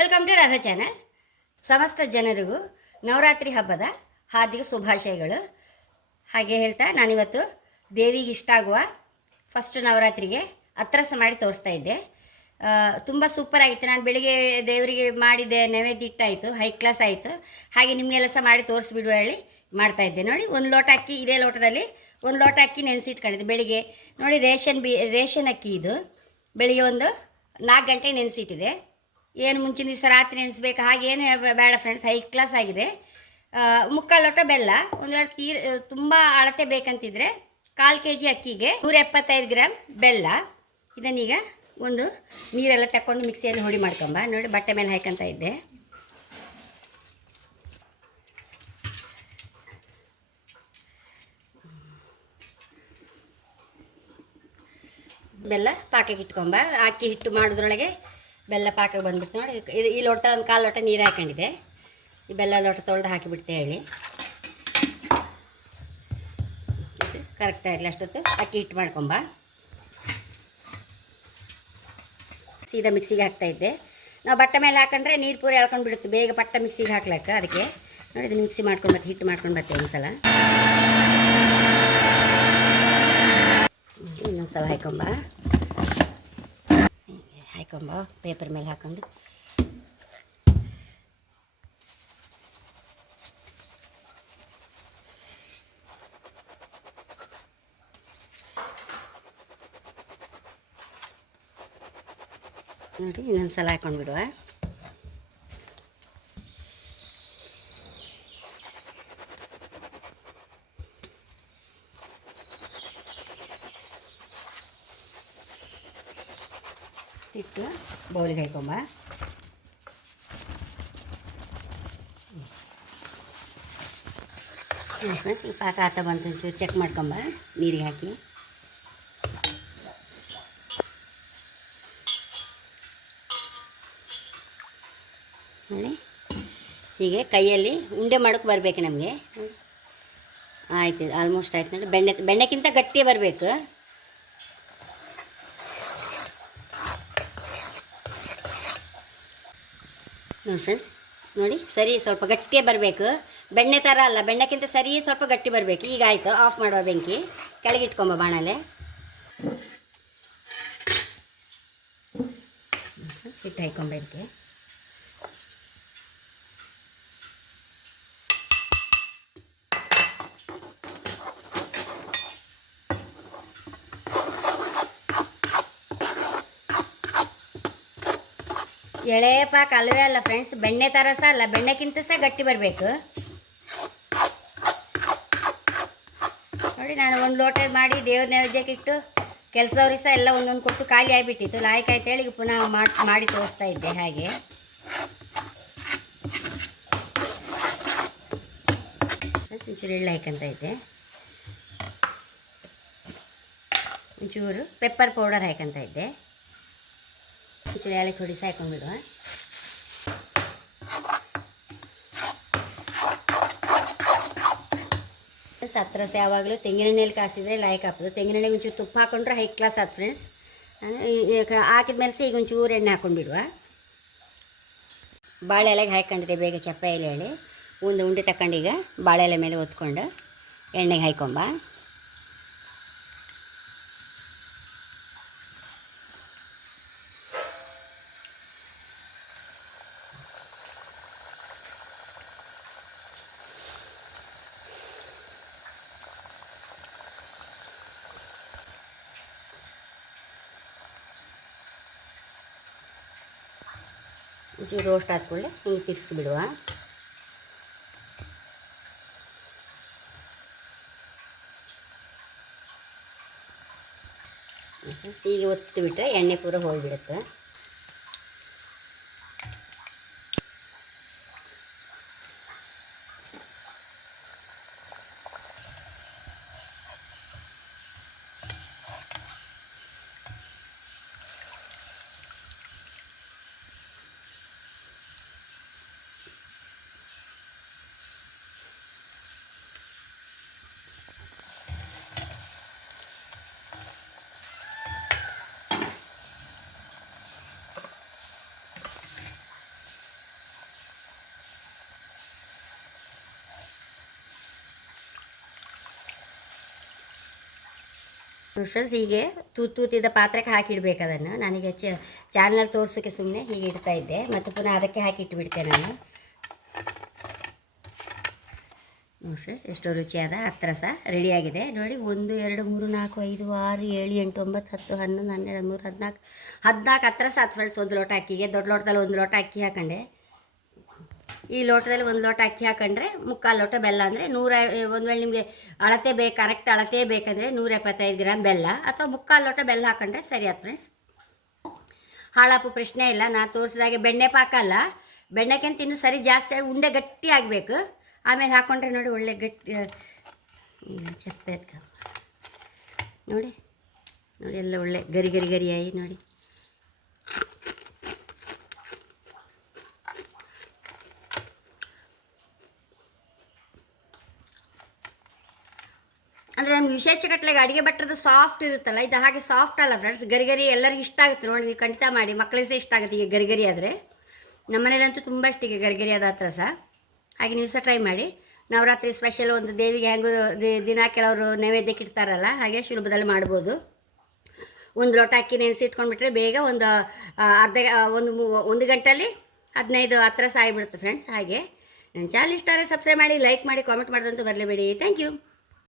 Welcome to Radha channel ಸಮಸ್ತ ಜನರಿಗೂ ನವರಾತ್ರಿ ಹಬ್ಬದ ಹಾರ್ದಿಕ ಶುಭಾಶಯಗಳು. ಹಾಗೆ ಹೇಳ್ತಾ ನಾನಿವತ್ತು ದೇವಿಗೆ ಇಷ್ಟ ಆಗುವ ಫಸ್ಟ್ ನವರಾತ್ರಿಗೆ ಅತ್ರಸ ಮಾಡಿ ತೋರಿಸ್ತಾ ಇದ್ದೆ. ತುಂಬ ಸೂಪರ್ ಆಗಿತ್ತು. ನಾನು ಬೆಳಿಗ್ಗೆ ದೇವರಿಗೆ ಮಾಡಿದ್ದೆ ನೈವೇದ್ಯ ಇಟ್ಟಾಯಿತು ಹೈ ಕ್ಲಾಸ್ ಆಯಿತು. ಹಾಗೆ ನಿಮಗೆಲ್ಲ ಸಹ ಮಾಡಿ ತೋರಿಸ್ಬಿಡುವ ಹೇಳಿ ಮಾಡ್ತಾ ಇದ್ದೆ. ನೋಡಿ, ಒಂದು ಲೋಟ ಅಕ್ಕಿ, ಇದೇ ಲೋಟದಲ್ಲಿ ಒಂದು ಲೋಟ ಅಕ್ಕಿ ನೆನೆಸಿಟ್ಕೊಂಡಿದ್ದೆ ಬೆಳಿಗ್ಗೆ. ನೋಡಿ, ರೇಷನ್ ಬಿ, ರೇಷನ್ ಅಕ್ಕಿ ಇದು. ಬೆಳಿಗ್ಗೆ ಒಂದು ನಾಲ್ಕು ಗಂಟೆಗೆ ನೆನೆಸಿಟ್ಟಿದೆ. ಏನು ಮುಂಚಿನ ದಿವಸ ರಾತ್ರಿ ನೆನೆಸ್ಬೇಕು ಹಾಗೇನು ಬೇಡ ಫ್ರೆಂಡ್ಸ್ ಹೈ ಕ್ಲಾಸ್ ಆಗಿದೆ. ಮುಕ್ಕಾಲು ಲೋಟ ಬೆಲ್ಲ, ಒಂದು ವೇಳೆ ತೀರ್, ತುಂಬ ಅಳತೆ ಬೇಕಂತಿದ್ರೆ ಕಾಲು ಕೆ ಜಿ ಅಕ್ಕಿಗೆ ನೂರ ಎಪ್ಪತ್ತೈದು ಗ್ರಾಮ್ ಬೆಲ್ಲ. ಇದನ್ನೀಗ ಒಂದು ನೀರೆಲ್ಲ ತಗೊಂಡು ಮಿಕ್ಸಿಯಲ್ಲಿ ಹೊಡಿ ಮಾಡ್ಕೊಂಬ. ನೋಡಿ, ಬಟ್ಟೆ ಮೇಲೆ ಹಾಕಂತ ಇದ್ದೆ. ಬೆಲ್ಲ ಪಾಕಕ್ಕೆ ಇಟ್ಕೊಂಬ. ಅಕ್ಕಿ ಹಿಟ್ಟು ಮಾಡೋದ್ರೊಳಗೆ ಬೆಲ್ಲ ಪಾಕಕ್ಕೆ ಬಂದ್ಬಿಟ್ಟು ನೋಡಿ ಇದು- ಈ ಲೋಟ ಒಂದು ಕಾಲು ಲೋಟ ನೀರು ಹಾಕೊಂಡಿದೆ ಈ ಬೆಲ್ಲ ಲೋಟ ತೊಳೆದು ಹಾಕಿಬಿಡ್ತೆ ಹೇಳಿ. ಕರೆಕ್ಟ್ ಇರಲಿ ಅಷ್ಟೊತ್ತು. ಅಕ್ಕಿ ಹಿಟ್ಟು ಮಾಡ್ಕೊಂಬ. ಸೀದಾ ಮಿಕ್ಸಿಗೆ ಹಾಕ್ತಾಯಿದ್ದೆ ನಾವು ಬಟ್ಟೆ ಮೇಲೆ ಹಾಕೊಂಡ್ರೆ ನೀರು ಪೂರಿ ಎಳ್ಕೊಂಡು ಬಿಡುತ್ತೆ. ಬೇಗ ಪಟ್ಟ ಮಿಕ್ಸಿಗೆ ಹಾಕ್ಲಕ್ಕ ಅದಕ್ಕೆ. ನೋಡಿ, ಇದನ್ನು ಮಿಕ್ಸಿ ಮಾಡ್ಕೊಂಡು ಬರ್ತೀವಿ ಹಿಟ್ಟು ಮಾಡ್ಕೊಂಡು ಬರ್ತೀನಿ ಒಂದು ಸಲ ಇನ್ನೊಂದು ಸಲ ಹಾಕೊಂಬ. ಹಾಕೊಂಬ ಪೇಪರ್ ಮೇಲೆ ಹಾಕೊಂಡು ನೋಡಿ ಇನ್ನೊಂದು ಸಲ ಹಾಕೊಂಡು ಇಟ್ಟು ಬೌಲಿಗೆ ಹಾಕೊಂಬ. ಫ್ರೆಂಡ್ಸ್ ಈ ಪಾಕ ಆತ ಬಂತು ಒಂಚೂರು ಚೆಕ್ ಮಾಡ್ಕೊಂಬ, ನೀರಿಗೆ ಹಾಕಿ. ನೋಡಿ, ಹೀಗೆ ಕೈಯಲ್ಲಿ ಉಂಡೆ ಮಾಡೋಕ್ಕೆ ಬರಬೇಕು ನಮಗೆ. ಆಯ್ತು ಆಲ್ಮೋಸ್ಟ್ ಆಯ್ತು ನೋಡಿ, ಬೆಣ್ಣೆ, ಬೆಣ್ಣೆಕ್ಕಿಂತ ಗಟ್ಟಿ ಬರಬೇಕು. ನೋಡಿ ಫ್ರೆಂಡ್ಸ್ ನೋಡಿ, ಸರಿ, ಸ್ವಲ್ಪ ಗಟ್ಟಿಯೇ ಬರಬೇಕು. ಬೆಣ್ಣೆ ಥರ ಅಲ್ಲ, ಬೆಣ್ಣೆಕ್ಕಿಂತ ಸರಿ ಸ್ವಲ್ಪ ಗಟ್ಟಿ ಬರಬೇಕು. ಈಗ ಆಯಿತು ಆಫ್ ಮಾಡುವ ಬೆಂಕಿ. ಕೆಳಗೆ ಇಟ್ಕೊಂಬ ಬಾಣಲೆ. ಹಿಟ್ಟು ಹಾಕೊಂಬ ಎಳೆ ಪಾಕ ಅಲ್ಲ ಫ್ರೆಂಡ್ಸ್ ಬೆಣ್ಣೆ ಥರ ಸಹ ಅಲ್ಲ, ಬೆಣ್ಣೆಕ್ಕಿಂತ ಸಹ ಗಟ್ಟಿ ಬರಬೇಕು. ನೋಡಿ ನಾನು ಒಂದು ಲೋಟ ಮಾಡಿ ದೇವ್ರ ನೈವೇದ್ಯಕ್ಕೆ ಇಟ್ಟು ಕೆಲಸದವ್ರಿಗೆ ಸಹ ಎಲ್ಲ ಒಂದೊಂದು ಕೊಟ್ಟು ಖಾಲಿ ಆಗಿಬಿಟ್ಟಿತ್ತು. ಲಾಯಕಾಯ್ತು ಹೇಳಿ ಪುನಃ ಮಾಡಿ ಮಾಡಿ ತೋರಿಸ್ತಾ ಇದ್ದೆ ಹಾಗೆ. ಒಂಚೂರು ಎಳ್ಳು ಹಾಕಂತ ಇದ್ದೆ. ಒಂಚೂರು ಪೆಪ್ಪರ್ ಪೌಡರ್ ಹಾಕಂತ ಇದ್ದೆ. ಒಂಚೂರು ಏಲಕ್ಕಿ ಹೊಡಿಸಿ ಹಾಕೊಂಡ್ಬಿಡುವ ಸತ್ರಸ ಯಾವಾಗಲೂ ತೆಂಗಿನೆಣ್ಣೆಯಲ್ಲಿ ಕಾಸಿದ್ರೆ ಲಾಯಕ್ ಹಾಕೋದು ತೆಂಗಿನೆಣ್ಣೆಗೆ ಒಂಚೂರು ತುಪ್ಪ ಹಾಕೊಂಡ್ರೆ ಹೈ ಕ್ಲಾಸ್ ಆಯ್ತು ಫ್ರೆಂಡ್ಸ್ ಹಾಕಿದ ಮೇಲೆ ಈಗ ಒಂಚೂರು ಎಣ್ಣೆ ಹಾಕೊಂಡ್ಬಿಡುವ ಬಾಳೆ ಎಲೆಗೆ ಹಾಕೊಂಡಿದ್ದೆ ಬೇಗ ಚಪ್ಪ ಎಲೆ ಹೇಳಿ. ಒಂದು ಉಂಡೆ ತಗೊಂಡು ಈಗ ಬಾಳೆ ಎಲೆ ಮೇಲೆ ಒತ್ಕೊಂಡು ಎಣ್ಣೆಗೆ ಹಾಕೊಂಬ ಒಂಚೂರು ರೋಸ್ಟ್ ಆದ ಕೂಡಲೇ ಹಿಂಗೆ ತಿರ್ಸಿಬಿಡುವ ಹೀಗೆ ಒತ್ತಿಬಿಟ್ರೆ ಎಣ್ಣೆ ಪೂರ ಹೋಗಿಬಿಡುತ್ತೆ. ಫ್ರೆಂಡ್ಸ್ ಹೀಗೆ ತೂತ್ ತೂತಿದ್ದ ಪಾತ್ರಕ್ಕೆ ಹಾಕಿಡ್ಬೇಕು ಅದನ್ನು. ನನಗೆ ಚ ಚಾನಲ್ ತೋರಿಸೋಕ್ಕೆ ಸುಮ್ಮನೆ ಹೀಗೆ ಇಡ್ತಾ ಇದ್ದೆ. ಮತ್ತು ಪುನಃ ಅದಕ್ಕೆ ಹಾಕಿ ಇಟ್ಬಿಡ್ತೆ ನಾನು. ನೋಡಿ ಫ್ರೆಂಡ್ಸ್ ಎಷ್ಟು ರುಚಿಯಾದ ಹತ್ರಸ ರೆಡಿಯಾಗಿದೆ ನೋಡಿ, ಒಂದು, ಎರಡು, ಮೂರು, ನಾಲ್ಕು, ಐದು, ಆರು, ಏಳು, ಎಂಟು, ಒಂಬತ್ತು, ಹತ್ತು, ಹನ್ನೊಂದು, ಹನ್ನೆರಡು ಮೂರು ಹದಿನಾಲ್ಕು ಹದಿನಾಲ್ಕು ಹತ್ರಸ ಹತ್ತು ಫ್ರೆಂಡ್ಸ್ ಒಂದು ಲೋಟ ಅಕ್ಕಿಗೆ. ದೊಡ್ಡ ಲೋಟದಲ್ಲಿ ಒಂದು ಲೋಟ ಅಕ್ಕಿ ಹಾಕೊಂಡೆ. ಈ ಲೋಟದಲ್ಲಿ ಒಂದು ಲೋಟ ಅಕ್ಕಿ ಹಾಕೊಂಡ್ರೆ ಮುಕ್ಕಾಲು ಲೋಟ ಬೆಲ್ಲ. ಅಂದರೆ ನೂರ, ಒಂದು ವೇಳೆ ನಿಮಗೆ ಅಳತೆ ಬೇಕು ಕರೆಕ್ಟ್ ಅಳತೆ ಬೇಕಂದರೆ ನೂರ ಎಪ್ಪತ್ತೈದು ಗ್ರಾಮ್ ಬೆಲ್ಲ ಅಥವಾ ಮುಕ್ಕಾಲು ಲೋಟ ಬೆಲ್ಲ ಹಾಕೊಂಡ್ರೆ ಸರಿ ಆಯ್ತು ಫ್ರೆಂಡ್ಸ್ ಹಾಳಾಪು ಪ್ರಶ್ನೆ ಇಲ್ಲ ನಾನು ತೋರಿಸಿದಾಗೆ ಬೆಣ್ಣೆ ಪಾಕಲ್ಲ ಬೆಣ್ಣೆಕ್ಕಿಂತ ಇನ್ನೂ ಸರಿ ಜಾಸ್ತಿ ಉಂಡೆ ಗಟ್ಟಿ ಆಗಬೇಕು. ಆಮೇಲೆ ಹಾಕ್ಕೊಂಡ್ರೆ ನೋಡಿ ಒಳ್ಳೆ ಗಟ್ಟಿ ಚಪ್ಪೆ ನೋಡಿ ನೋಡಿ ಎಲ್ಲ ಒಳ್ಳೆ ಗರಿ ಗರಿ ಗರಿಯಾಗಿ ನೋಡಿ. ಅಂದರೆ ನಮ್ಗೆ ವಿಶೇಷ ಕಟ್ಲೆಗೆ ಅಡುಗೆ ಭಟ್ರದ್ದು ಸಾಫ್ಟ್ ಇರುತ್ತಲ್ಲ, ಇದು ಹಾಗೆ ಸಾಫ್ಟ್ ಅಲ್ಲ ಫ್ರೆಂಡ್ಸ್ ಗರಿ ಗರಿ ಎಲ್ಲರಿಗೂ ಇಷ್ಟ ಆಗುತ್ತೆ ನೋಡಿ, ನೀವು ಖಂಡಿತ ಮಾಡಿ. ಮಕ್ಕಳಿಗೆ ಸಹ ಇಷ್ಟ ಆಗುತ್ತೆ ಈಗ ಗರಿಗರಿ ಆದರೆ. ನಮ್ಮನೇಲಂತೂ ತುಂಬ ಇಷ್ಟ ಈಗ ಗರಿಗರಿ ಗರಿ ಆದ ಹತ್ರ ಸಹ ಹಾಗೆ ನೀವು ಸಹ ಟ್ರೈ ಮಾಡಿ. ನವರಾತ್ರಿ ಸ್ಪೆಷಲ್ ಒಂದು ದೇವಿಗೆ ಹೆಂಗು ದಿನ ಕೆಲವರು ನೈವೇದ್ಯಕ್ಕೆ ಇಡ್ತಾರಲ್ಲ, ಹಾಗೆ ಸುಲಭದಲ್ಲಿ ಮಾಡ್ಬೋದು. ಒಂದು ಲೋಟ ಅಕ್ಕಿ ನೆನೆಸಿ ಇಟ್ಕೊಂಡ್ಬಿಟ್ರೆ ಬೇಗ ಒಂದು ಅರ್ಧ ಒಂದು ಒಂದು ಗಂಟೆಯಲ್ಲಿ ಹದಿನೈದು ಹತ್ರ ಸಾಯಿಬಿಡುತ್ತೆ ಫ್ರೆಂಡ್ಸ್ ಹಾಗೆ ನನ್ನ ಚಾನಲ್ ಇಷ್ಟ ಆದರೆ ಸಬ್ಸ್ಕ್ರೈಬ್ ಮಾಡಿ ಲೈಕ್ ಮಾಡಿ ಕಾಮೆಂಟ್ ಮಾಡೋದಂತೂ ಬರಲೇಬೇಡಿ ಥ್ಯಾಂಕ್ ಯು